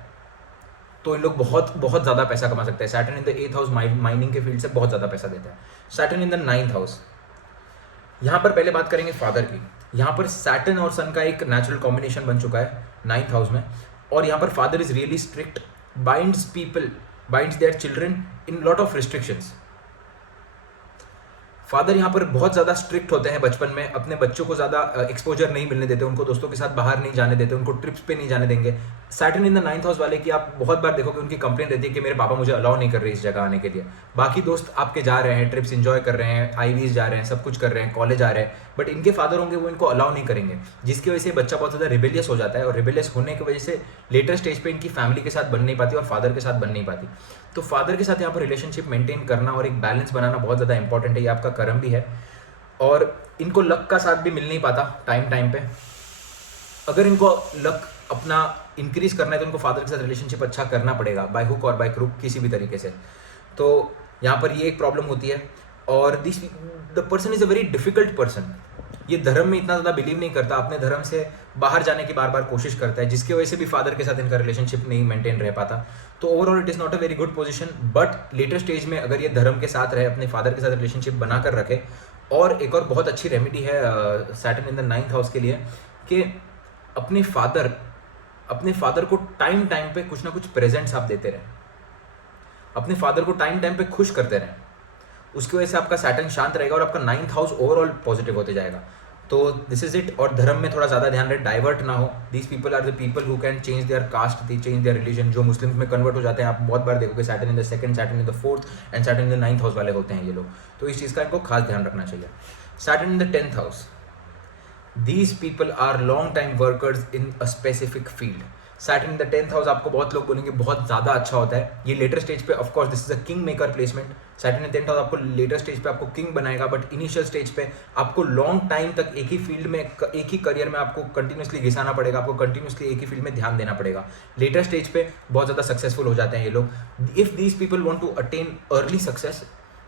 तो इन लोग बहुत बहुत ज़्यादा पैसा कमा सकते हैं। Saturn in the 8th house mining के फील्ड से बहुत ज़्यादा पैसा देता है। Saturn in the 9th house, यहाँ पर पहले बात करेंगे फादर की। यहाँ पर सैटर्न और सन का एक नेचुरल कॉम्बिनेशन बन चुका है 9th हाउस में, और यहाँ पर father is really strict, binds their children in lot of restrictions. Father यहाँ पर बहुत ज़्यादा स्ट्रिक्ट होते हैं बचपन में, अपने बच्चों को ज़्यादा एक्सपोजर नहीं मिलने देते, उनको दोस्तों के साथ बाहर नहीं जाने देते, उनको ट्रिप्स पे नहीं जाने देंगे। Saturn in the 9th house वाले की आप बहुत बार देखोगे उनकी कंप्लेंट रहती है कि मेरे पापा मुझे अलाउ नहीं कर रहे इस जगह आने के लिए। बाकी दोस्त आपके जा रहे हैं, ट्रिप्स इंजॉय कर रहे हैं, आईवीज जा रहे हैं, सब कुछ कर रहे हैं, कॉलेज आ रहे हैं, बट इनके फादर होंगे वो इनको अलाउ नहीं करेंगे, जिसकी वजह से बच्चा बहुत ज़्यादा रिबेलियस हो जाता है। और रिबेलियस होने की वजह से लेटर स्टेज पे इनकी फैमिली के साथ बन नहीं पाती और फादर के साथ बन नहीं पाती। तो फादर के साथ यहाँ पर रिलेशनशिप मेंटेन करना और एक बैलेंस बनाना बहुत ज़्यादा इंपॉर्टेंट है। ये आपका कर्म भी है, और इनको लक का साथ भी मिल नहीं पाता टाइम पे। अगर इनको लक अपना इंक्रीज करना है तो इनको फादर के साथ रिलेशनशिप अच्छा करना पड़ेगा, bye hook or by crook, किसी भी तरीके से। तो यहाँ पर ये एक प्रॉब्लम होती है। और the person is a very difficult person. ये धर्म में इतना ज़्यादा बिलीव नहीं करता, अपने धर्म से बाहर जाने की बार बार कोशिश करता है, जिसकी वजह से भी फादर के साथ इनका रिलेशनशिप नहीं मेंटेन रह पाता। तो overall it is not a very good position, but later stage में अगर ये धर्म के साथ रहे, अपने फादर के साथ रिलेशनशिप बनाकर रखे। और एक और बहुत अच्छी रेमेडी है Saturn in the 9th house के लिए कि अपने फादर को टाइम पे कुछ ना कुछ प्रेजेंट्स आप देते रहें, अपने फादर को टाइम पे खुश करते रहें। उसकी वजह से आपका सैटर्न शांत रहेगा और आपका 9th हाउस ओवरऑल पॉजिटिव होते जाएगा। तो दिस इज इट। और धर्म में थोड़ा ज़्यादा ध्यान रहे, डाइवर्ट ना हो। These people are the people who can change their caste, they change their religion. जो मुस्लिम्स में कन्वर्ट हो जाते हैं, आप बहुत बार देखोगे Saturn in the 2nd, Saturn in the 4th and Saturn in the 9th house वाले होते हैं ये लोग। तो इस चीज़ का इनको खास ध्यान रखना चाहिए। Saturn in the 10th house, these people are long time workers in a specific field. Saturn in the 10th house आपको बहुत लोग बोलेंगे बहुत ज़्यादा अच्छा होता है। ये लेटर स्टेज पे of course this is a king maker placement. Saturn in 10th house आपको लेटर स्टेज पे आपको किंग बनाएगा, बट इनिशियल स्टेज पे आपको लॉन्ग टाइम तक एक ही फील्ड में, एक ही करियर में आपको कंटिन्यूसली घिसाना पड़ेगा, आपको कंटिन्यूसली एक ही फील्ड में ध्यान देना पड़ेगा। लेटर स्टेज पे बहुत ज़्यादा सक्सेसफुल हो जाते हैं ये लोग। If these people want to attain early success,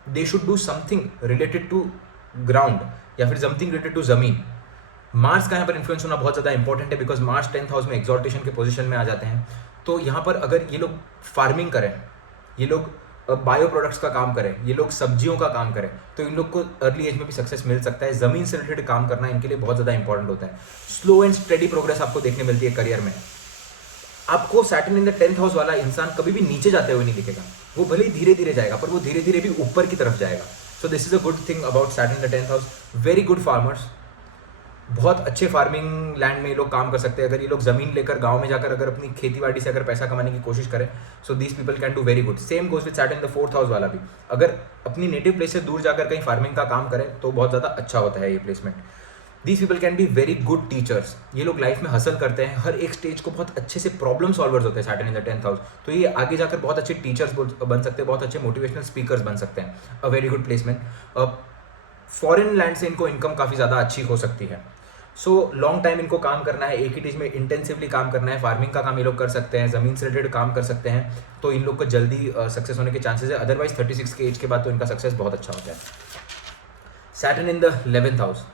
they should do something related to ground या फिर समथिंग रिलेटेड टू ज़मीन। मार्स का यहाँ पर इन्फ्लुएंस होना बहुत ज़्यादा इंपॉर्टेंट है, बिकॉज मार्स 10th हाउस में एक्सॉल्टेशन के पोजीशन में आ जाते हैं। तो यहाँ पर अगर ये लोग फार्मिंग करें, ये लोग बायो प्रोडक्ट्स का काम करें, ये लोग सब्जियों का काम करें, तो इन लोग को अर्ली एज में भी सक्सेस मिल सकता है। ज़मीन से रिलेटेड काम करना इनके लिए बहुत ज़्यादा इंपॉर्टेंट होता है। स्लो एंड स्टेडी प्रोग्रेस आपको देखने मिलती है करियर में। आपको Saturn in the 10th house वाला इंसान कभी भी नीचे जाते हुए नहीं दिखेगा, वो भले ही धीरे धीरे जाएगा पर वो धीरे धीरे भी ऊपर की तरफ जाएगा। सो this is a good thing about Saturn in the 10th house. Very good farmers, बहुत अच्छे फार्मिंग लैंड में ये लोग काम कर सकते हैं। अगर ये लोग ज़मीन लेकर गांव में जाकर अगर अपनी खेती बाड़ी से अगर पैसा कमाने की कोशिश करें, सो these people can do very good. Same goes with Saturn in the 4th house वाला भी, अगर अपनी नेटिव प्लेस से दूर जाकर कहीं फार्मिंग का काम करें तो बहुत ज़्यादा अच्छा होता है ये placement. These people can be very good teachers, ये लोग लाइफ में हसल करते हैं, हर एक स्टेज को बहुत अच्छे से प्रॉब्लम सॉल्वर्स होते हैं Saturn in the 10th house, तो ये आगे जाकर बहुत अच्छे टीचर्स बन सकते हैं, बहुत अच्छे मोटिवेशनल स्पीकर्स बन सकते हैं। अ very good placement. Foreign land से इनको इनकम काफ़ी ज़्यादा अच्छी हो सकती है। सो लॉन्ग टाइम इनको काम करना है, एक ही चीज़ में इंटेंसिवली काम करना है। फार्मिंग का काम ये लोग कर सकते हैं, ज़मीन से रिलेटेड काम कर सकते हैं, तो इन लोग को जल्दी सक्सेस होने के चांसेस है। अदरवाइज 36 के एज के बाद तो इनका सक्सेस बहुत अच्छा होता है। Saturn in the 11th house,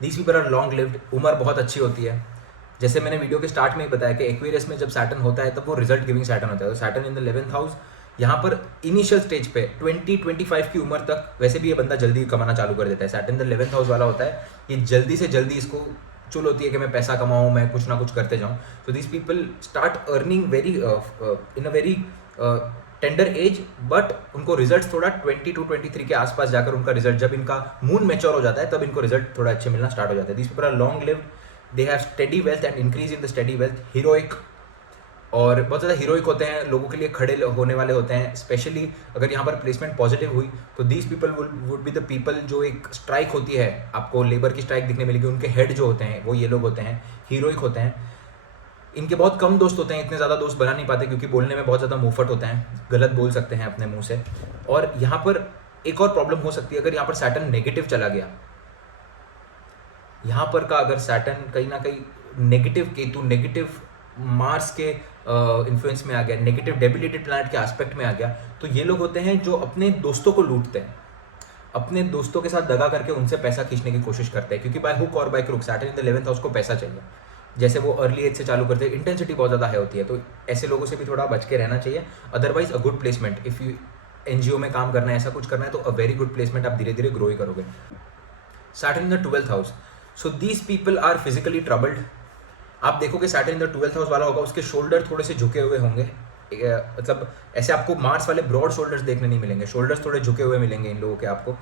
these people are long lived, उम्र बहुत अच्छी होती है। जैसे मैंने वीडियो के स्टार्ट में ही बताया कि एक्वेरियस में जब सैटर्न होता है तब वो रिजल्ट गिविंग सैटर्न होता है। तो Saturn in the 11th house यहाँ पर इनिशियल स्टेज पे 20-25 की उम्र तक वैसे भी ये बंदा जल्दी कमाना चालू कर देता है। Saturn in the 11th house वाला होता है, ये जल्दी से जल्दी इसको चुल होती है कि मैं पैसा कमाऊँ, मैं कुछ ना कुछ करते जाऊँ। सो these people start earning very in a very tender as, but उनको रिजल्ट थोड़ा 22-23 के आसपास जाकर उनका रिजल्ट, जब इनका मून मैच्योर हो जाता है तब इनको रिजल्ट थोड़ा अच्छे मिलना स्टार्ट हो जाता है। These people are long lived, they have steady wealth and increase in the steady wealth, heroic, और बहुत ज़्यादा हीरोइक होते हैं, लोगों के लिए खड़े होने वाले होते हैं। स्पेशली अगर यहाँ पर प्लेसमेंट पॉजिटिव हुई तो these people would be the people, जो एक स्ट्राइक होती है आपको लेबर की स्ट्राइक दिखने मिलेगी, उनके हेड जो होते हैं वो ये लोग होते हैं, हीरोइक होते हैं। इनके बहुत कम दोस्त होते हैं, इतने ज़्यादा दोस्त बना नहीं पाते क्योंकि बोलने में बहुत ज़्यादा मुंहफट होते हैं, गलत बोल सकते हैं अपने मुंह से। और यहाँ पर एक और प्रॉब्लम हो सकती है, अगर यहाँ पर सैटर्न नेगेटिव चला गया, यहाँ पर का अगर सैटर्न कहीं ना कहीं नेगेटिव केतु, नेगेटिव मार्स के इन्फ्लुएंस में आ गया, नेगेटिव डेबिलिटेड प्लैनेट के एस्पेक्ट में आ गया, तो ये लोग होते हैं जो अपने दोस्तों को लूटते हैं, अपने दोस्तों के साथ दगा करके उनसे पैसा खींचने की कोशिश करते हैं, क्योंकि by hook or by crook Saturn in the 11th house को पैसा चाहिए। जैसे वो अर्ली एज से चालू करते हैं, इंटेंसिटी बहुत ज़्यादा है होती है, तो ऐसे लोगों से भी थोड़ा बच के रहना चाहिए। Otherwise a good placement, if you NGO में काम करना है, ऐसा कुछ करना है, तो अ वेरी गुड प्लेसमेंट, आप धीरे धीरे ग्रो ही करोगे। Saturn in the 12th house, so these people are physically troubled. आप देखोगे Saturn in the 12th house वाला होगा, उसके शोल्डर थोड़े से झुके हुए होंगे, मतलब ऐसे आपको मार्स वाले ब्रॉड शोल्डर्स देखने नहीं मिलेंगे, शोल्डर्स थोड़े झुके हुए मिलेंगे इन लोगों के आपको।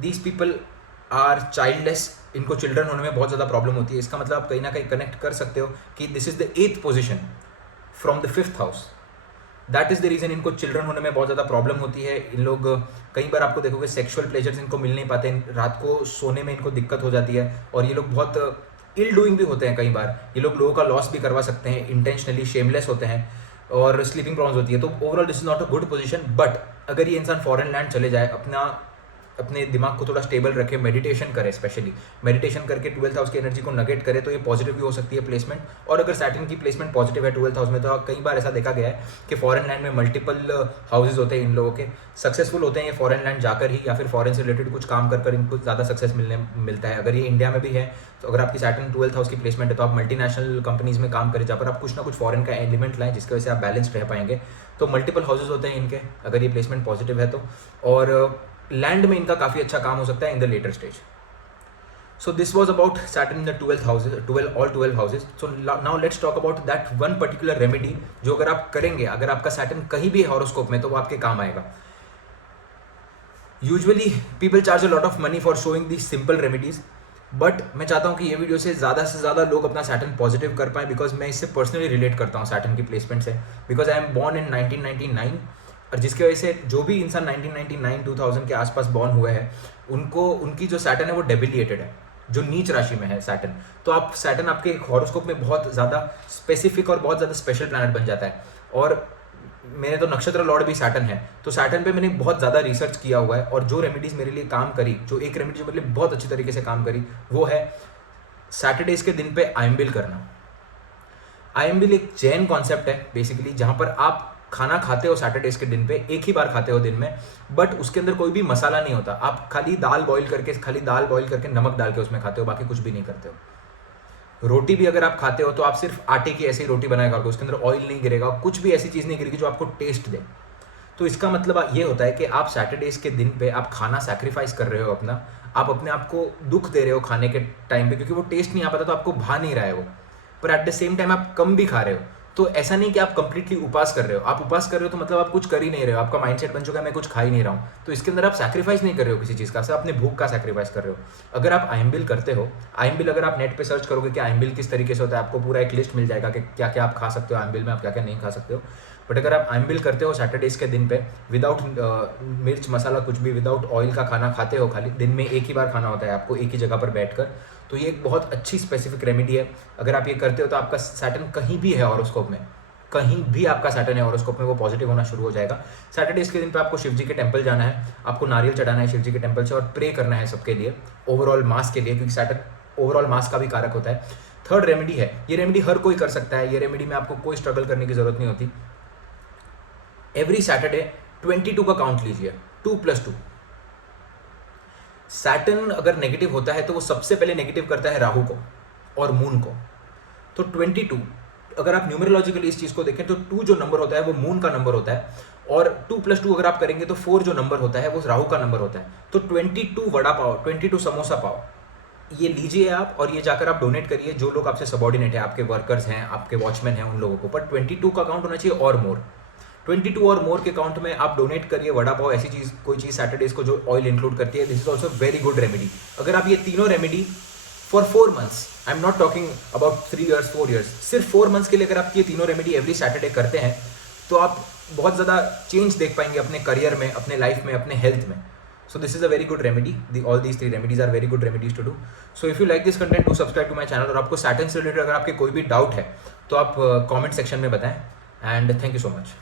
दीज पीपल आर चाइल्डलेस, इनको चिल्ड्रन होने में बहुत ज़्यादा प्रॉब्लम होती है। इसका मतलब आप कहीं ना कहीं कनेक्ट कर सकते हो कि this is the 8th position from the 5th house, that is the reason इनको चिल्ड्रन होने में बहुत ज़्यादा प्रॉब्लम होती है। इन लोग कई बार आपको देखोगे सेक्सुअल प्लेजर्स इनको मिल नहीं पाते, रात को सोने में इनको दिक्कत हो जाती है, और ये लोग बहुत इल डूइंग भी होते हैं। कई बार ये लोग लोगों का लॉस भी करवा सकते हैं, इंटेंशनली शेमलेस होते हैं, और स्लीपिंग प्रॉब्लम्स होती है। तो overall this is not a good position. But अगर ये इंसान फॉरेन लैंड चले जाए, अपने दिमाग को थोड़ा स्टेबल रखे, मेडिटेशन करे, स्पेशली मेडिटेशन करके 12th हाउस की एनर्जी को नगेट करे, तो ये पॉजिटिव भी हो सकती है प्लेसमेंट। और अगर सैटर्न की प्लेसमेंट पॉजिटिव है 12th हाउस में, तो कई बार ऐसा देखा गया है कि फॉरेन लैंड में मल्टीपल हाउसेज होते हैं इन लोगों के, सक्सेसफुल होते हैं ये फॉरेन लैंड जाकर ही, या फिर फॉरेन से रिलेटेड कुछ काम कर इनको ज़्यादा सक्सेस मिलता है। अगर ये इंडिया में भी है, तो अगर आपकी सैटर्न 12th हाउस की प्लेसमेंट है, तो आप मल्टीनेशनल कंपनीज में काम करें, जहाँ पर आप कुछ ना कुछ फॉरेन का एलिमेंट लाएं, जिसकी वजह से आप बैलेंस्ड रह पाएंगे। तो मल्टीपल हाउसेज होते हैं इनके, अगर ये प्लेसमेंट पॉजिटिव है तो। और लैंड में इनका काफ़ी अच्छा काम हो सकता है in the later stage. So this was about Saturn in the 12th houses, all 12 houses. So now let's talk about that one particular remedy, जो अगर आप करेंगे, अगर आपका सैटर्न कहीं भी है हॉरोस्कोप में, तो वो आपके काम आएगा। Usually people charge a lot of money for showing the simple remedies, but मैं चाहता हूँ कि ये वीडियो से ज़्यादा लोग अपना सैटर्न पॉजिटिव कर पाएँ, बिकॉज मैं इससे पर्सनली रिलेट करता हूँ सैटर्न की प्लेसमेंट से। Because I am born in 1999, और जिसकी वजह से जो भी इंसान 1999-2000 के आसपास बॉर्न हुए हैं, उनकी जो सैटर्न है वो डेबिलिएटेड है, जो नीच राशि में है सैटर्न। तो आप सैटर्न आपके हॉरोस्कोप में बहुत ज़्यादा स्पेसिफिक और बहुत ज़्यादा स्पेशल प्लैनेट बन जाता है। और मेरे तो नक्षत्र लॉर्ड भी सैटर्न है, तो सैटर्न पे मैंने बहुत ज़्यादा रिसर्च किया हुआ है, और जो रेमेडीज़ मेरे लिए काम करी, जो एक रेमेडी जो मेरे लिए बहुत अच्छी तरीके से काम करी, वो है सैटरडेज के दिन पे आयम्बिल करना। आयम्बिल एक जैन कॉन्सेप्ट है बेसिकली, जहाँ पर आप खाना खाते हो सैटरडेज के दिन पे, एक ही बार खाते हो दिन में, बट उसके अंदर कोई भी मसाला नहीं होता। आप खाली दाल बॉईल करके नमक डाल के उसमें खाते हो, बाकी कुछ भी नहीं करते हो। रोटी भी अगर आप खाते हो तो आप सिर्फ आटे की ऐसी रोटी बनाया करोगे, उसके अंदर ऑयल नहीं गिरेगा, कुछ भी ऐसी चीज़ नहीं गिरेगी जो आपको टेस्ट दे। तो इसका मतलब ये होता है कि आप सैटरडेज के दिन पे आप खाना सैक्रिफाइस कर रहे हो अपना, आप अपने आप को दुख दे रहे हो खाने के टाइम पे, क्योंकि वो टेस्ट नहीं आ पाता तो आपको भा नहीं रहा है वो, पर एट द सेम टाइम आप कम भी खा रहे हो। तो ऐसा नहीं कि आप कंप्लीटली उपास कर रहे हो, आप उपास कर रहे हो तो मतलब आप कुछ कर ही नहीं रहे हो, आपका माइंडसेट बन चुका है मैं कुछ खा ही नहीं रहा हूँ, तो इसके अंदर आप सैक्रिफाइस नहीं कर रहे हो किसी चीज़ का, सिर्फ अपने भूख का सैक्रिफाइस कर रहे हो। अगर आप आइमबिल करते हो, आइमबिल अगर आप नेट पे सर्च करोगे कि आइमबिल किस तरीके से होता है, आपको पूरा एक लिस्ट मिल जाएगा कि क्या क्या आप खा सकते हो आइमबिल में, आप क्या क्या नहीं खा सकते हो। बट अगर आप आइमबिल करते हो सैटरडेज के दिन पे, विदाउट मिर्च मसाला कुछ भी, विदाउट ऑयल का खाना खाते हो, खाली दिन में एक ही बार खाना होता है आपको एक ही जगह पर बैठकर, तो ये एक बहुत अच्छी स्पेसिफिक रेमेडी है। अगर आप ये करते हो तो आपका सैटर्न कहीं भी है हॉरोस्कोप में, कहीं भी आपका सैटर्न है हॉरोस्कोप में, वो पॉजिटिव होना शुरू हो जाएगा। सैटरडेज के दिन पे आपको शिव जी के टेंपल जाना है, आपको नारियल चढ़ाना है शिव जी के टेंपल से और प्रे करना है सबके लिए, ओवरऑल मास के लिए, क्योंकि सैटर्न ओवरऑल मास का भी कारक होता है। थर्ड रेमेडी है, ये रेमेडी हर कोई कर सकता है, ये रेमेडी में आपको कोई स्ट्रगल करने की जरूरत नहीं होती। एवरी सैटरडे 22 का काउंट लीजिए, 2+2। सैटर्न अगर नेगेटिव होता है तो वो सबसे पहले नेगेटिव करता है राहु को और मून को। तो 22, अगर आप न्यूमरोलॉजिकली इस चीज़ को देखें तो 2 जो नंबर होता है वो मून का नंबर होता है, और 2+2 अगर आप करेंगे तो 4 जो नंबर होता है वो राहु का नंबर होता है। तो 22 वड़ा पाव, 22 समोसा पाव, ये लीजिए आप, और ये जाकर आप डोनेट करिए जो लोग आपसे सबॉर्डिनेट है, आपके वर्कर्स हैं, आपके वॉचमैन हैं, उन लोगों को। पर 22 का काउंट होना चाहिए और मोर, 22 और मोर के काउंट में आप डोनेट करिए वड़ा पाव, ऐसी चीज़, कोई चीज़ सैटरडेज को जो ऑयल इंक्लूड करती है। This is also very good remedy. अगर आप ये तीनों remedy for 4 months, I am not talking about 3 years 4 years, सिर्फ 4 मंथ्स के लिए अगर आप ये तीनों रेमेडी एवरी सैटरडे करते हैं तो आप बहुत ज़्यादा चेंज देख पाएंगे अपने करियर में, अपने लाइफ में, अपने हेल्थ में। So this is a very good remedy. All these 3 remedies are very good remedies to do. So if you like this content, do subscribe to my channel. और आपको सैटर्न से related अगर आपके कोई भी डाउट है तो आप कमेंट सेक्शन में बताएं। And thank you so much.